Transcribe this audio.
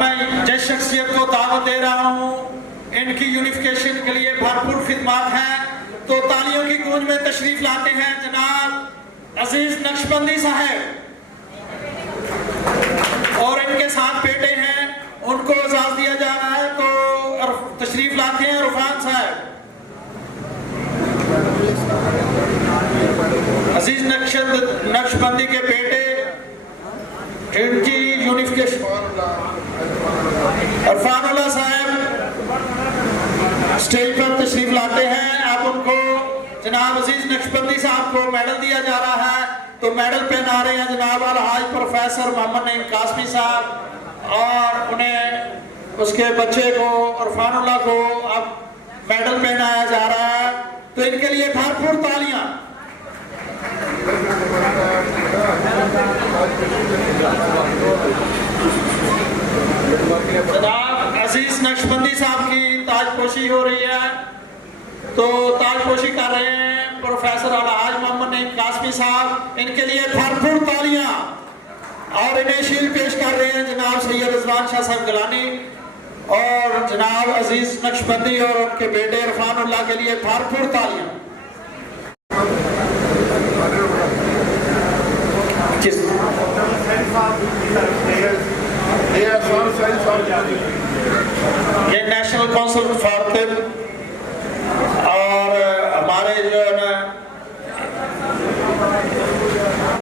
मैं जिस शख्सियत को दावत दे रहा हूँ, इनकी यूनिफिकेशन के लिए भरपूर खिदमत हैं, तो तालियों की गूंज में तशरीफ लाते हैं जनाब अजीज नक्शबंदी साहब, और इनके साथ बेटे हैं, उनको इजाज़त दिया जा रहा है, तो तशरीफ लाते हैं रुफान साहब। अजीज नक्शबंदी के बेटे, इनकी यूनिफिकेशन इरफानुल्लाह साहब स्टेज पर तशरीफ लाते हैं। अब उनको जनाब अजीज नक्शबंदी साहब को मेडल दिया जा रहा है, तो मेडल पहना रहे हैं जनाब अलहाज प्रोफेसर मोहम्मद नईम कासमी साहब, और उन्हें उसके बच्चे को इरफानुल्लाह को अब मेडल पहनाया जा रहा है, तो इनके लिए भरपूर तालियां। जनाब अजीज नक्शबंदी साहब की ताजपोशी हो रही है, तो ताजपोशी कर रहे हैं प्रोफेसर अलहाज मोहम्मद नईम कासमी साहब, इनके लिए भरपूर तालियां। और इन्हें शील्ड पेश कर रहे हैं जनाब सैयद रिजवान शाह साहब गिलानी, और जनाब अजीज नक्शबंदी और उनके बेटे इरफानुल्लाह के लिए भरपूर तालियां। ये नेशनल काउंसिल फॉर